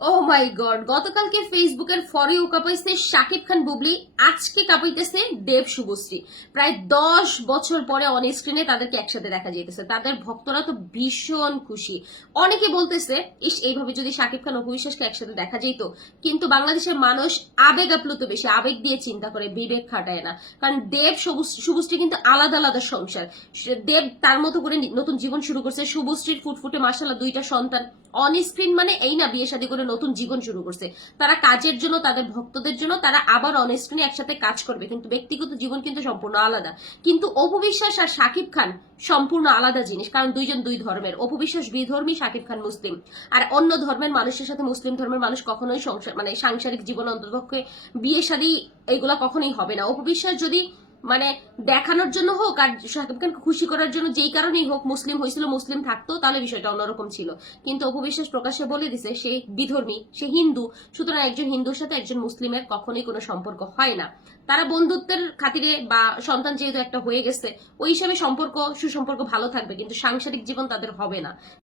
ও মাই god, গতকালকে ফেসবুকের for you কাঁপাইছে Shakib Khan Bubly, আজকে কাঁপাইতেছে দেব শুভশ্রী। প্রায় 10 বছর পরে অন স্ক্রিনে তাদেরকে একসাথে দেখা যাইতেছে। তাদের ভক্তরা তো ভীষণ খুশি। অনেকে বলতেছে ইস, এইভাবে যদি শাকিব খান অপু বিশ্বাসকে একসাথে দেখা যেত। কিন্তু বাংলাদেশের মানুষ আবেগ আপ্লুত বেশি, আবেগ দিয়ে চিন্তা করে, বিবেক খাটায় না। কারণ দেব শুভশ্রী কিন্তু আলাদা আলাদা সংসার। দেব তার মতো করে নতুন জীবন শুরু করছে, শুভশ্রীর ফুটফুটে মাশাআল্লাহ 2টা সন্তান। অন স্ক্রিন মানে এই না বিয়ে শাদী করে নতুন জীবন শুরু করছে। তারা কাজের জন্য, তাদের ভক্তদের জন্য তারা আবার অন স্ক্রিনে একসাথে কাজ করবে, কিন্তু ব্যক্তিগত জীবন কিন্তু সম্পূর্ণ আলাদা। কিন্তু অপু বিশ্বাস আর শাকিব খান সম্পূর্ণ আলাদা জিনিস, কারণ দুইজন দুই ধর্মের। অপু বিশ্বাস বিধর্মী, শাকিব খান মুসলিম। আর অন্য ধর্মের মানুষের সাথে মুসলিম ধর্মের মানুষ কখনোই সংসার মানে সাংসারিক জীবন, অন্ততপক্ষে বিয়ে শাদী এইগুলা কখনোই হবে না। অপু বিশ্বাস যদি মানে দেখানোর জন্য হোক আর শাকিব খানকে খুশি করার জন্য যেই কারণেই হোক মুসলিম হয়েছিল, মুসলিম থাকতো, তাহলে বিষয়টা অন্যরকম ছিল। কিন্তু অপু বিশ্বাস প্রকাশ্যে বলে দিছে সে বিধর্মী, সে হিন্দু। সুতরাং একজন হিন্দুর সাথে একজন মুসলিমের কখনোই কোনো সম্পর্ক হয় না। তারা বন্ধুত্বের খাতিরে বা সন্তান যেহেতু একটা হয়ে গেছে, ওই হিসাবে সম্পর্ক, সুসম্পর্ক ভালো থাকবে, কিন্তু সাংসারিক জীবন তাদের হবে না।